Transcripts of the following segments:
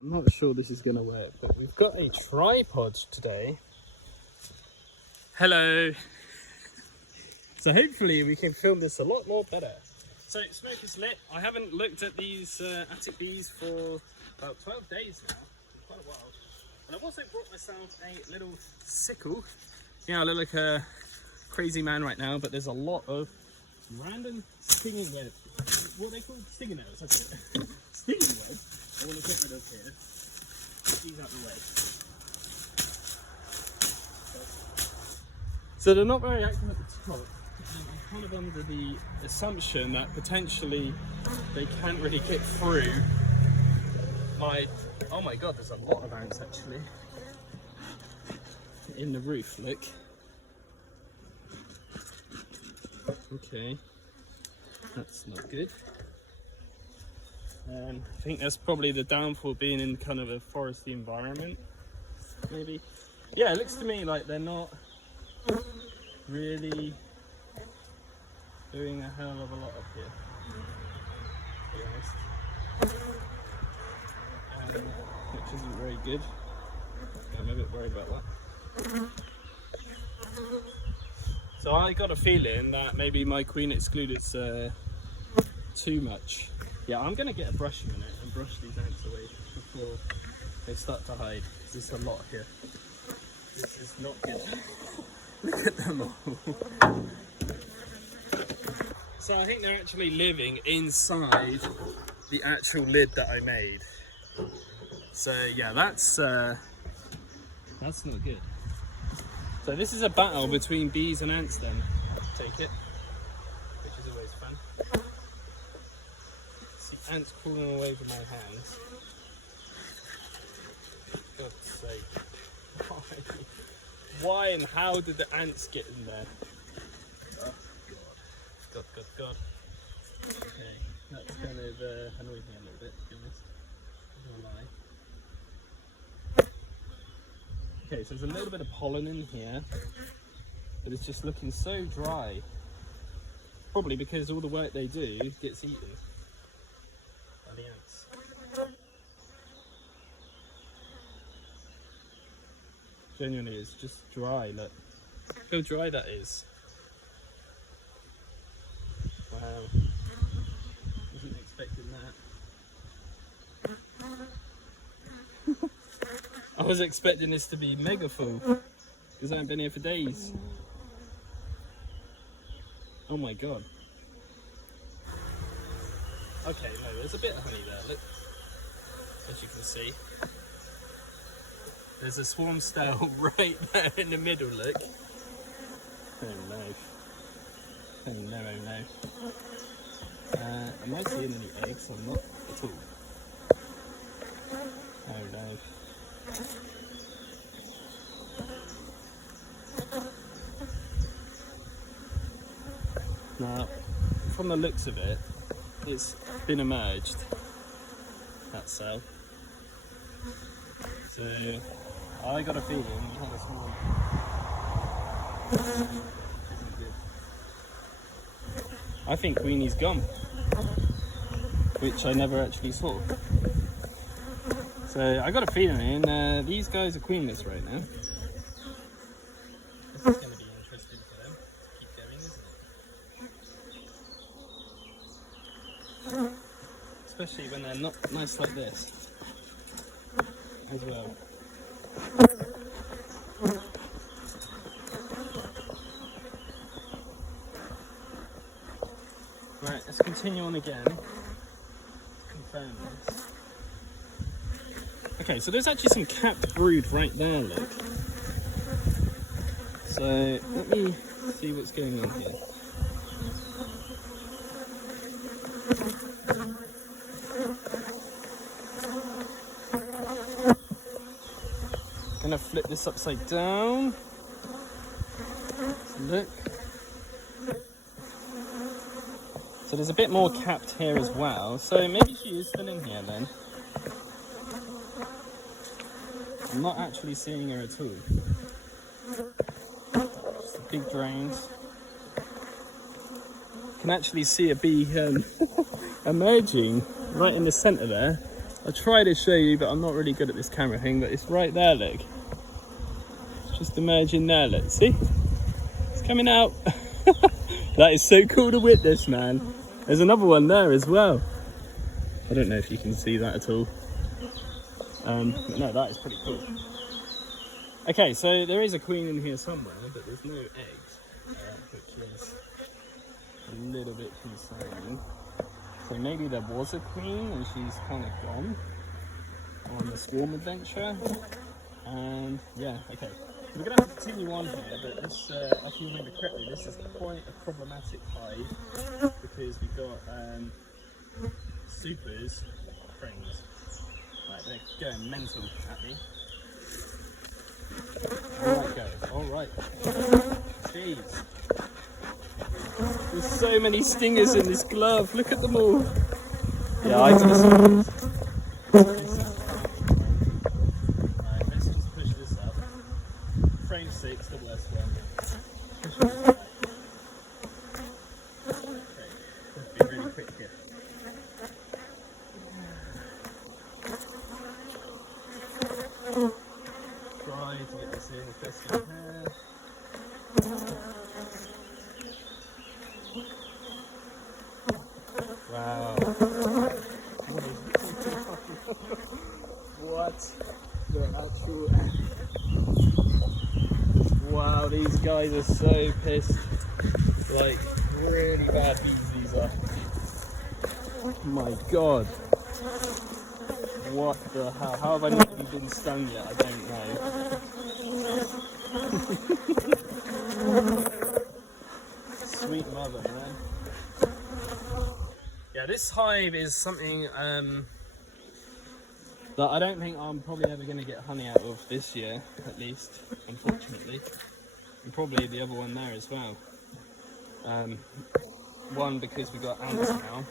I'm not sure this is going to work, but we've got a tripod today. Hello. So hopefully we can film this a lot more better. So smoke is lit. I haven't looked at these attic bees for about 12 days now, quite a while. And I've also brought myself a little sickle. Yeah, I look like a crazy man right now, but there's a lot of random stinging web. What are they called? Stinging arrows, that's it. Stinging web. I want to get rid of here. Get these out of the way. So they're not very active at the top. I'm kind of under the assumption that potentially they can't really get through my... Oh my god, there's a lot of ants actually. In the roof, look. Okay. That's not good. I think that's probably the downfall being in kind of a foresty environment, maybe. Yeah, it looks to me like they're not really doing a hell of a lot up here, to be honest. Which isn't very good. I'm a bit worried about that. So I got a feeling that maybe my queen excluded's too much. Yeah, I'm gonna get a brush in a minute and brush these ants away before they start to hide, because there's a lot here. This is not good. Look at them all. So I think they're actually living inside the actual lid that I made. So yeah, that's not good. So this is a battle between bees and ants then, take it, which is always fun. See ants crawling away from my hands. For God's sake. Why and how did the ants get in there? Oh God. God. Okay, that's kind of annoyed me a little bit, to be honest. I'm not gonna lie. Okay, so there's a little bit of pollen in here, but it's just looking so dry. Probably because all the work they do gets eaten by the ants. Genuinely, it's just dry, look. Look how dry that is. Wow. Wasn't expecting that. I was expecting this to be mega full, because I haven't been here for days. Oh my god. Okay, no, there's a bit of honey there, look. As you can see. There's a swarm style right there in the middle, look. Oh no. Oh no, oh no. Am I seeing any eggs? I'm not at all. Oh no. Now, from the looks of it, it's been emerged, that cell. So, I got a feeling we had a swarm. I think Queenie's gone, which I never actually saw. So I got a feeling these guys are queenless right now. This is going to be interesting for them. Keep going, isn't it? Especially when they're not nice like this as well. Right, let's continue on again. Confirm this. Okay, so there's actually some capped brood right there, look. So let me see what's going on here. Gonna flip this upside down. Look. So there's a bit more capped here as well. So maybe she is still in here then. I'm not actually seeing her at all. Just the big drones. You can actually see a bee emerging right in the centre there. I'll try to show you, but I'm not really good at this camera thing, but it's right there, look. It's just emerging there, look, see? It's coming out. That is so cool to witness, man. There's another one there as well. I don't know if you can see that at all. But no, that is pretty cool. Okay, so there is a queen in here somewhere, but there's no eggs, which is a little bit concerning. So maybe there was a queen and she's kind of gone on the swarm adventure. And yeah, okay. We're going to have to continue on here, but this, if you remember correctly, this is quite a problematic hive because we've got supers frames. Right, they're going mental at me. Alright guys, alright. Jeez. There's so many stingers in this glove, look at them all. Yeah, I just... Right, let's just push this up. Frame 6, the worst one. Push this back. Okay, let's be really quick here. Try to get this in as best you can. Wow. What the actual... Wow, these guys are so pissed. Like, really bad bees these are. Oh my god. What the hell? How have I not even been stung yet? I don't know. Sweet mother, man. Yeah, this hive is something that I don't think I'm probably ever going to get honey out of this year, at least, unfortunately. And probably the other one there as well. One, because we got ants now.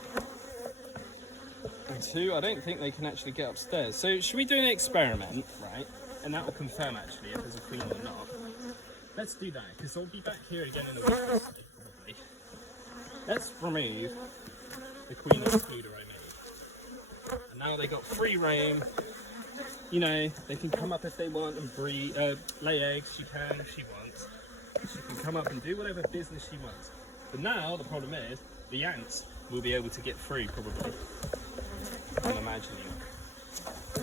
And two, I don't think they can actually get upstairs. So should we do an experiment, right? And that will confirm actually if there's a queen or not. Let's do that, because I'll be back here again in a week or so, probably. Let's remove the queen excluder I made. And now they got free reign. You know, they can come up if they want and breed, lay eggs. She can if she wants. She can come up and do whatever business she wants. But now the problem is the ants will be able to get through probably. I'm imagining.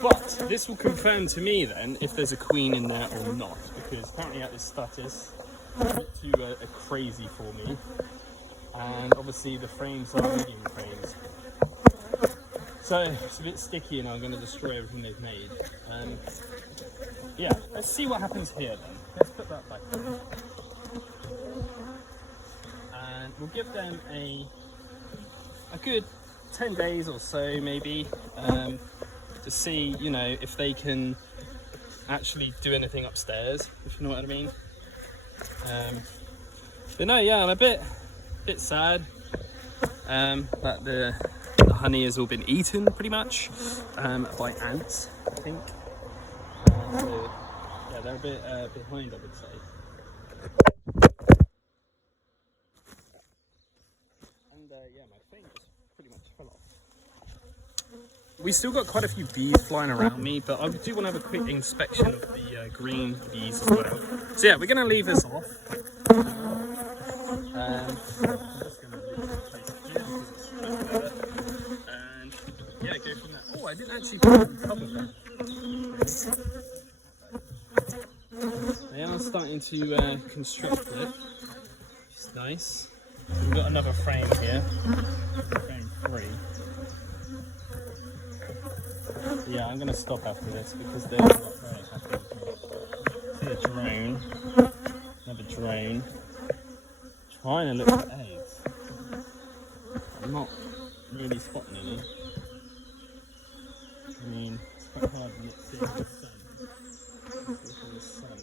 But this will confirm to me then if there's a queen in there or not, because apparently at this status it's a bit too crazy for me. And obviously the frames are medium frames. So it's a bit sticky and I'm going to destroy everything they've made. Yeah, let's see what happens here then. Let's put that back in. And we'll give them a good 10 days or so maybe to see, you know, if they can actually do anything upstairs, if you know what I mean. But no, yeah, I'm a bit sad that the honey has all been eaten pretty much by ants, I think. So yeah, they're a bit behind, I would say. And yeah, my thing just pretty much fell off. We still got quite a few bees flying around me, but I do want to have a quick inspection of the green bees as well. So yeah, we're going to leave this off. I'm just going to leave it place here because it's much better. And yeah, go from there. Oh, I didn't actually put it on top of that. They are starting to construct it, which is nice. So we've got another frame here, frame 3. Yeah, I'm going to stop after this because they're not very happy with me. See a drone, another drone, trying to look for eggs. I'm not really spotting any. I mean, it's quite hard not seeing the sun. Look at the sun.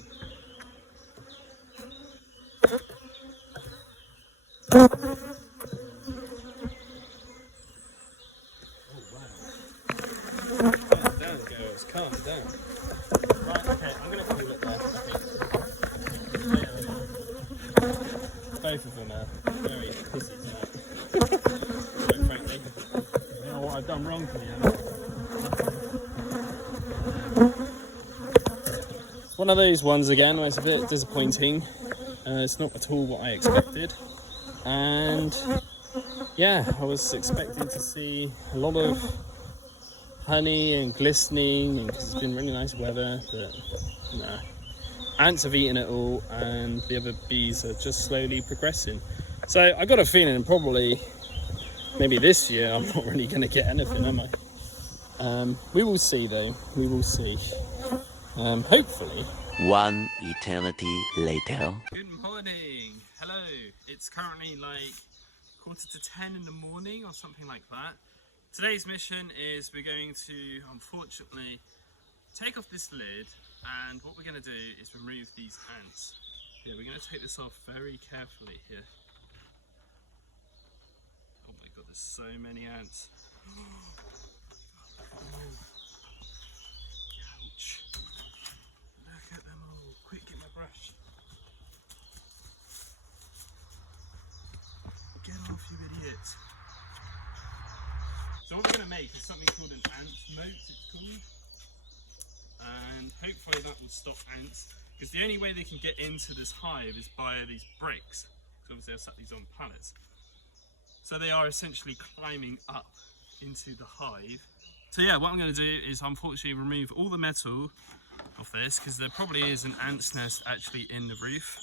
Calm down. Right, okay, I'm going to probably look there, I think. Both of them are very pissy tonight. Quite frankly. You know what I've done wrong for you? one of those ones again where it's a bit disappointing. It's not at all what I expected, and yeah, I was expecting to see a lot of honey and glistening, and because it's been really nice weather, but nah. Ants have eaten it all, and the other bees are just slowly progressing. So I got a feeling probably maybe this year I'm not really going to get anything, am I? We will see though. We will see. Hopefully. One eternity later. Good morning. Hello. It's currently like 9:45 in the morning or something like that. Today's mission is we're going to, unfortunately, take off this lid, and what we're going to do is remove these ants. Yeah, we're going to take this off very carefully here. Oh my god, there's so many ants. Ouch. Look at them all. Quick, get my brush. Get off, you idiot. So what we're going to make is something called an ant moat, it's called. And hopefully that will stop ants, because the only way they can get into this hive is via these bricks. So obviously I've set these on pallets. So they are essentially climbing up into the hive. So yeah, what I'm going to do is unfortunately remove all the metal of this, because there probably is an ant's nest actually in the roof.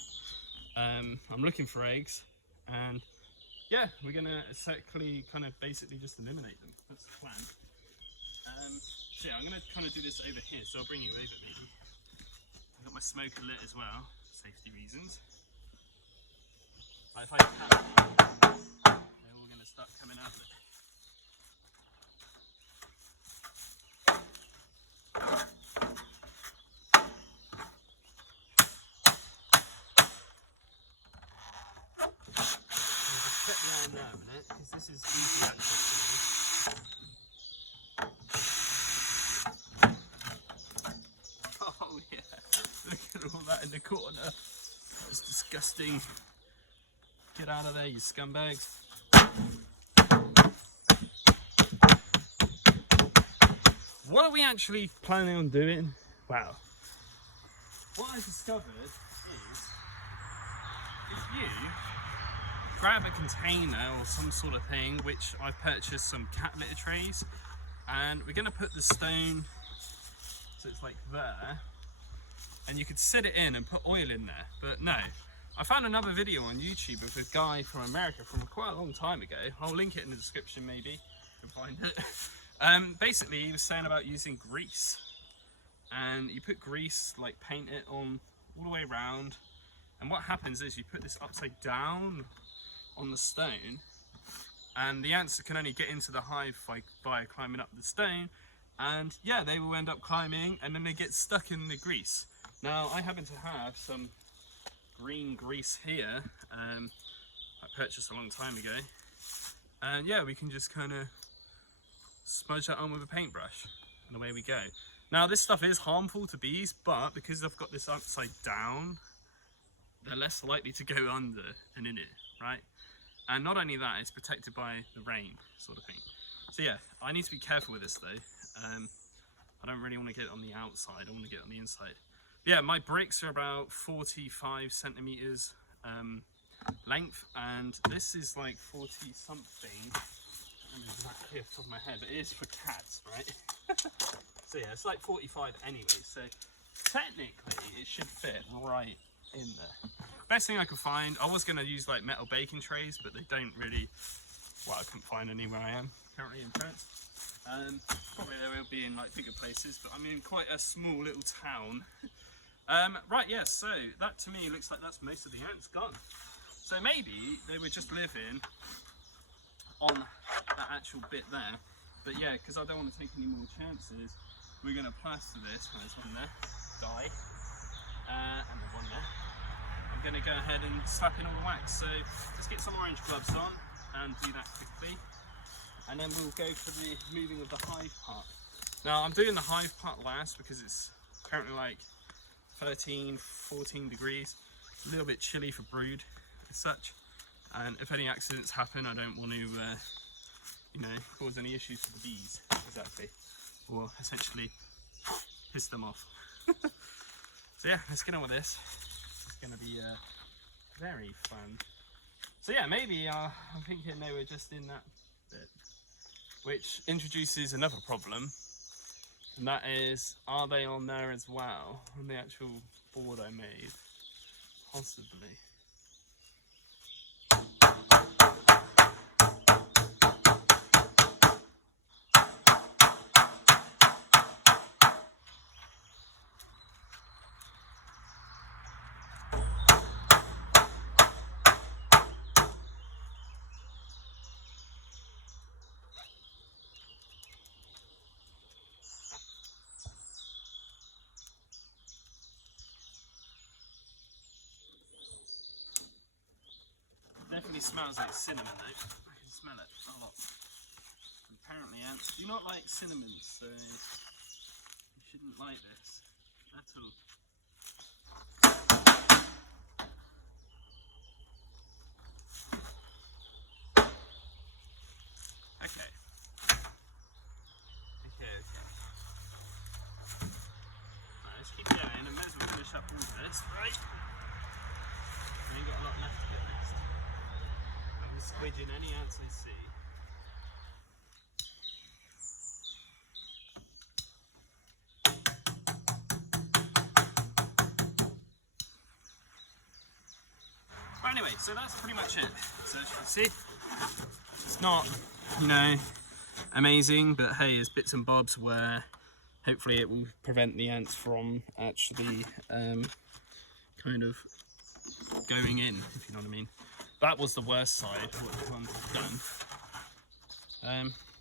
I'm looking for eggs, and yeah, we're going to essentially kind of basically just eliminate them. That's the plan. So yeah, I'm going to kind of do this over here, so I'll bring you over maybe. I've got my smoker lit as well, safety reasons. But if I can, they're all going to start coming out of it. Just set the iron there a minute, because this is easy access. Oh yeah, look at all that in the corner. That's disgusting. Get out of there, you scumbags. What are we actually planning on doing? Wow. What I discovered is, if you grab a container or some sort of thing, which I purchased some cat litter trays, and we're going to put the stone so it's like there, and you could sit it in and put oil in there, but no. I found another video on YouTube of a guy from America from quite a long time ago. I'll link it in the description maybe, you can find it. Basically he was saying about using grease, and you put grease, like paint it on all the way around, and what happens is you put this upside down on the stone, and the ants can only get into the hive by climbing up the stone, and yeah, they will end up climbing, and then they get stuck in the grease. Now I happen to have some green grease here, I purchased a long time ago, and yeah, we can just kind of smudge that on with a paintbrush, and away we go. Now this stuff is harmful to bees, but because I've got this upside down, they're less likely to go under than in it, right? And not only that, it's protected by the rain, sort of thing. So yeah, I need to be careful with this though. I don't really want to get it on the outside, I want to get it on the inside. Yeah, my bricks are about 45 centimeters length, and this is like 40 something. I don't know exactly off the top of my head, but it is for cats, right? So yeah, it's like 45 anyway, so technically it should fit right in there. Best thing I could find, I was going to use like metal baking trays, but they don't really, well, I couldn't find any where I am currently in France. Probably they will be in like bigger places, but I'm in quite a small little town. Right, yes, so that to me looks like that's most of the ants gone. So maybe they were just living on that actual bit there. But yeah, because I don't want to take any more chances, we're going to plaster this. There's one there, die, and then one there. I'm going to go ahead and slap in all the wax. So let's get some orange gloves on and do that quickly. And then we'll go for the moving of the hive part. Now I'm doing the hive part last because it's currently like 13, 14 degrees, a little bit chilly for brood as such. And if any accidents happen, I don't want to, you know, cause any issues for the bees, exactly. Or essentially piss them off. So yeah, let's get on with this. It's going to be very fun. So yeah, maybe I'm thinking they were just in that bit, which introduces another problem, and that is, are they on there as well, on the actual board I made? Possibly. Definitely smells like cinnamon though. I can smell it a lot. Apparently ants do not like cinnamon, so you shouldn't like this at all. Okay. Right, let's keep going. I may as well finish up all of this, right? We ain't got a lot left to get next. I'm just squidging any ants I see. But anyway, so that's pretty much it. So as you can see, it's not, you know, amazing, but hey, there's bits and bobs where hopefully it will prevent the ants from actually kind of going in, if you know what I mean. That was the worst side, what the ones have done.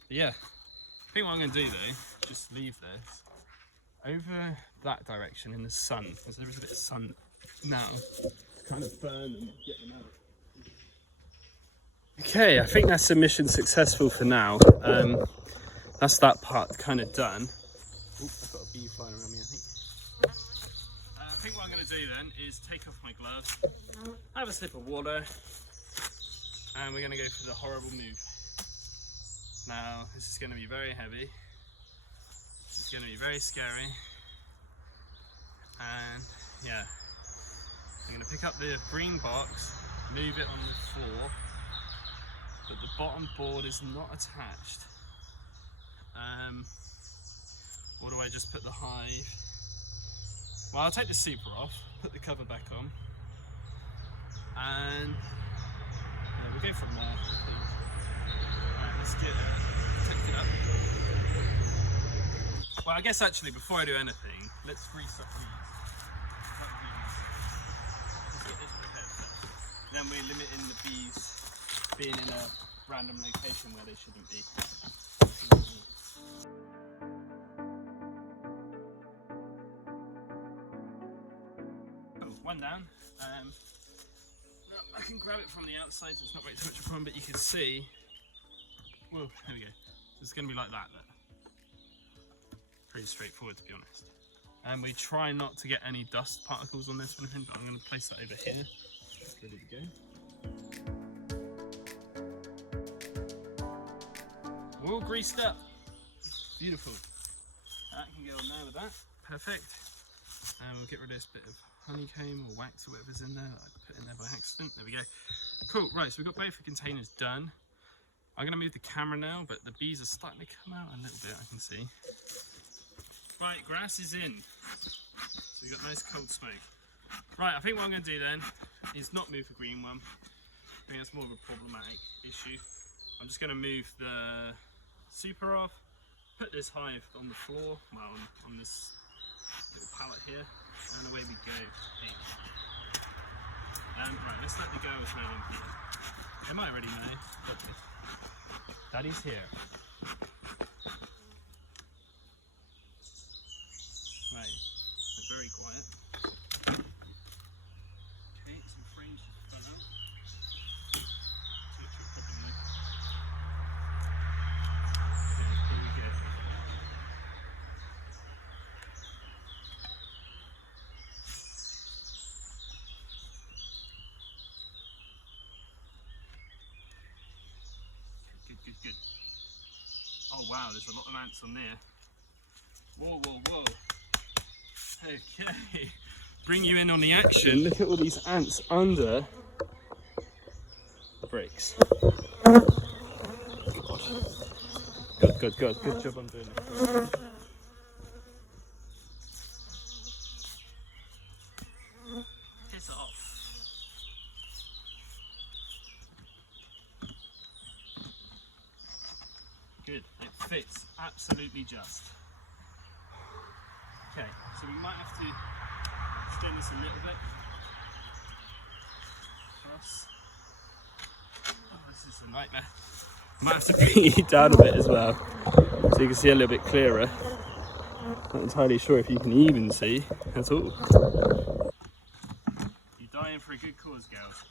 But yeah, I think what I'm going to do though, just leave this over that direction in the sun, because there is a bit of sun now, kind of burn and get them out. Okay, I think that's a mission successful for now. That's that part kind of done. Ooh, I've got a bee flying around me, I think. I think what I'm going to do then is take off my gloves, have a sip of water, and we're going to go for the horrible move. Now, this is going to be very heavy. It's going to be very scary. And yeah, I'm going to pick up the green box, move it on the floor, but the bottom board is not attached. Or do I just put the hive? Well, I'll take the super off, put the cover back on, and yeah, we'll go from there. Alright, let's get it up. Well, I guess actually before I do anything, let's grease up these. Let's get this prepared first. Then we're limiting the bees being in a random location where they shouldn't be. One down. I can grab it from the outside, so it's not very too much of a problem, but you can see. Whoa, there we go. It's going to be like that. Look. Pretty straightforward, to be honest. And we try not to get any dust particles on this or anything, but I'm going to place that over here. Ready to go. We're all greased up. Beautiful. That can go on there with that. Perfect. And we'll get rid of this bit of honeycomb or wax or whatever's in there that I put in there by accident. There we go. Cool, right, so we've got both the containers done. I'm going to move the camera now, but the bees are starting to come out a little bit, I can see. Right, grass is in. So we've got nice cold smoke. Right, I think what I'm going to do then is not move the green one. I think that's more of a problematic issue. I'm just going to move the super off, put this hive on the floor, well, on this little pallet here, and away we go. Right, let's let the girls know I'm here. They might already know, but Daddy's here. Right, they're very quiet. Okay, some frames to fill out. Too much of a problem though. Okay, here we go. Good. Oh wow, there's a lot of ants on there. Whoa. Okay, bring you in on the action, look at all these ants under the bricks. Good job on doing it. Piss off. Good, it fits absolutely just. Okay, so we might have to extend this a little bit. Across. Oh, this is a nightmare. I might have to bring it down a bit as well, so you can see a little bit clearer. Not entirely sure if you can even see at all. You're dying for a good cause, girls.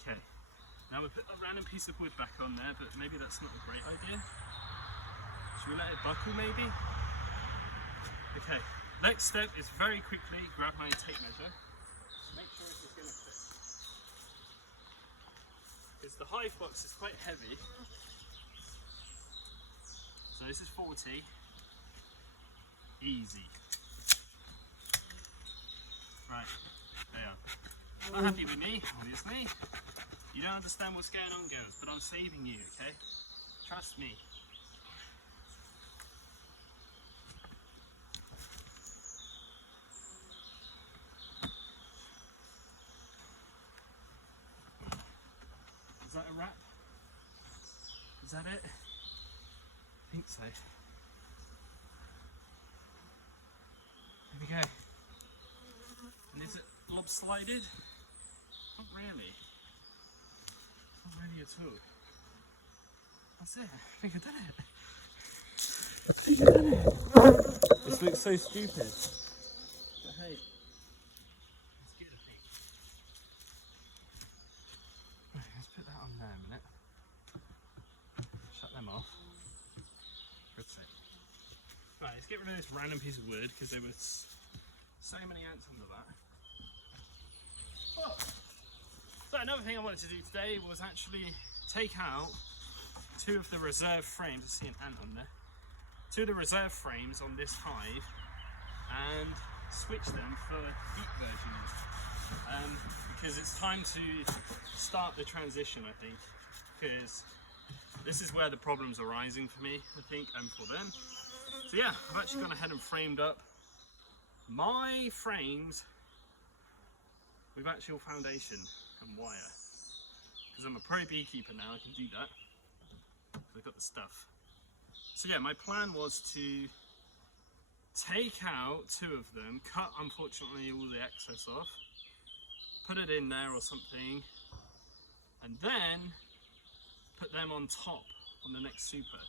Okay, now we put a random piece of wood back on there, but maybe that's not a great idea. Should we let it buckle maybe? Okay, next step is very quickly grab my tape measure. Make sure this is going to fit. Because the hive box is quite heavy. So this is 40. Easy. Right, there. Not happy with me, obviously. You don't understand what's going on, girls, but I'm saving you, okay? Trust me. Is that a wrap? Is that it? I think so. There we go. And is it lopsided? Not really. Not really at all. That's it. I think I done it. This looks so stupid. But hey, it's good, I think. Right, let's put that on there a minute. Shut them off. Good sake. Right, let's get rid of this random piece of wood because there was so many ants under that. Oh. So another thing I wanted to do today was actually take out two of the reserve frames. I see an ant on there. Two of the reserve frames on this hive and switch them for heat versions. Because it's time to start the transition, I think. Because this is where the problems are rising for me, I think, and for them. So yeah, I've actually gone ahead and framed up my frames with actual foundation and wire. Because I'm a pro beekeeper now, I can do that. I've got the stuff. So yeah, my plan was to take out two of them, cut unfortunately all the excess off, put it in there or something, and then put them on top on the next super.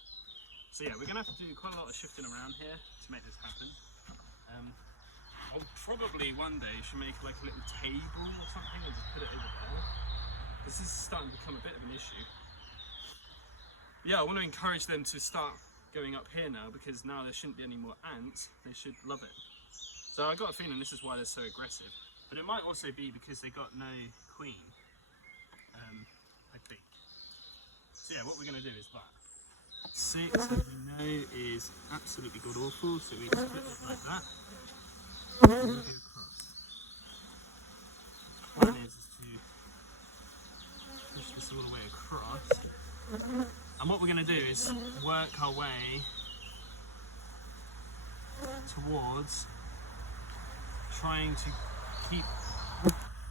So yeah, we're gonna have to do quite a lot of shifting around here to make this happen. I'll probably one day should make like a little table or something and just put it over there. Because this is starting to become a bit of an issue. Yeah, I want to encourage them to start going up here now because now there shouldn't be any more ants. They should love it. So I got a feeling this is why they're so aggressive. But it might also be because they got no queen, I think. So yeah, what we're going to do is that. 6, as we know, is absolutely god awful, so we just put it like that. And we'll go across. The plan is to push this all the way across. And what we're going to do is work our way towards trying to keep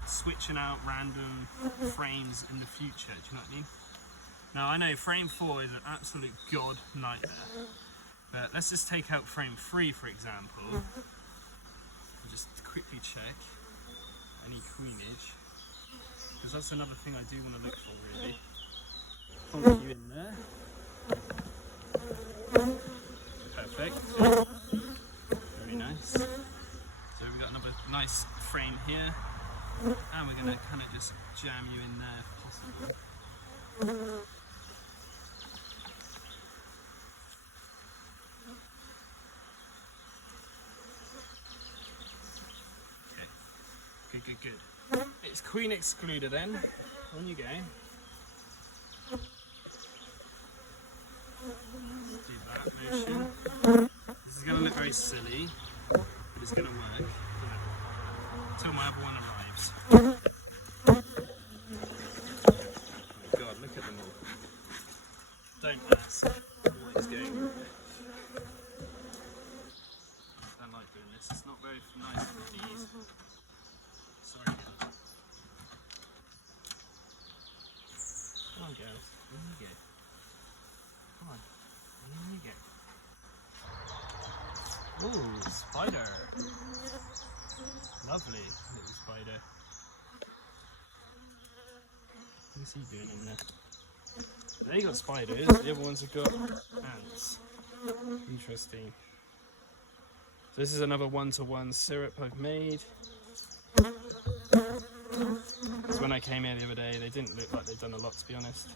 switching out random frames in the future, do you know what I mean? Now I know frame 4 is an absolute god nightmare, but let's just take out frame 3 for example, and just quickly check any queenage, because that's another thing I do want to look for really. Plonk you in there. Perfect. Very nice. So we've got another nice frame here, and we're going to kind of just jam you in there if possible. Okay, good. It's queen excluder then. On you go. Do that motion. This is going to look very silly, but it's going to work until my other one arrives. Oh God, look at them all. Don't ask what he's going on. I don't like doing this. It's not very nice for the bees. Sorry, girls. Come on, girls. In you go. Come on. In you go. Ooh, spider. Lovely little spider. What's he doing in there? They got spiders, the other ones have got ants. Interesting. So this is another one-to-one syrup I've made. So when I came here the other day, they didn't look like they'd done a lot, to be honest.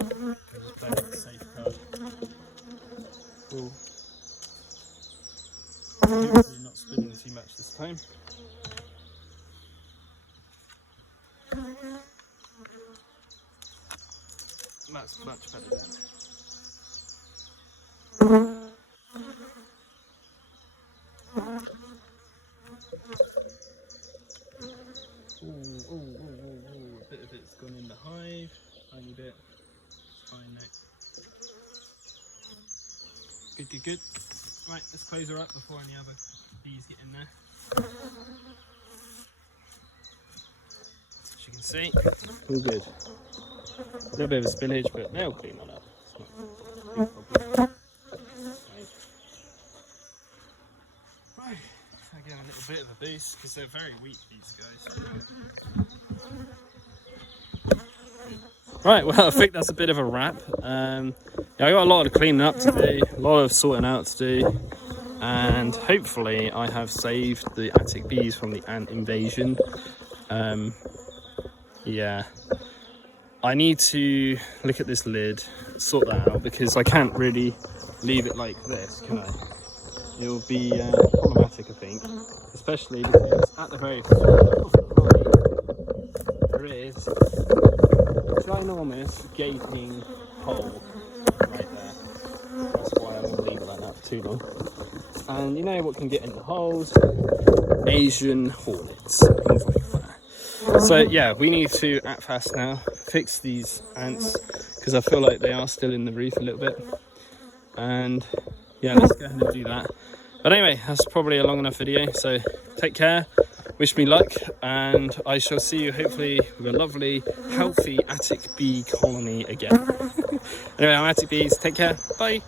I just played with the safe card. Cool. Hopefully not spilling too much this time. That's much better then. Ooh, a bit of it's gone in the hive, tiny bit. It's fine now. Good. Right, let's close her up before any other bees get in there. As you can see, all good. A little bit of a spillage, but they'll clean that up. It's not a big problem. Right, again a little bit of a boost because they're very weak, these guys. Right, well I think that's a bit of a wrap. Yeah, I got a lot of cleaning up to do, a lot of sorting out to do, and hopefully I have saved the attic bees from the ant invasion. Yeah. I need to look at this lid, sort that out, because I can't really leave it like this, can I? It will be problematic, I think, especially because at the very front there is a ginormous gaping hole right there. That's why I'm going to leave it like that for too long. And you know what can get in the holes? Asian hornets, things like that. So yeah, we need to act fast now, fix these ants, because I feel like they are still in the roof a little bit. And yeah, let's go ahead and do that. But anyway, that's probably a long enough video, so take care, wish me luck, and I shall see you hopefully with a lovely, healthy attic bee colony again. Anyway, I'm Attic Bees, take care, bye!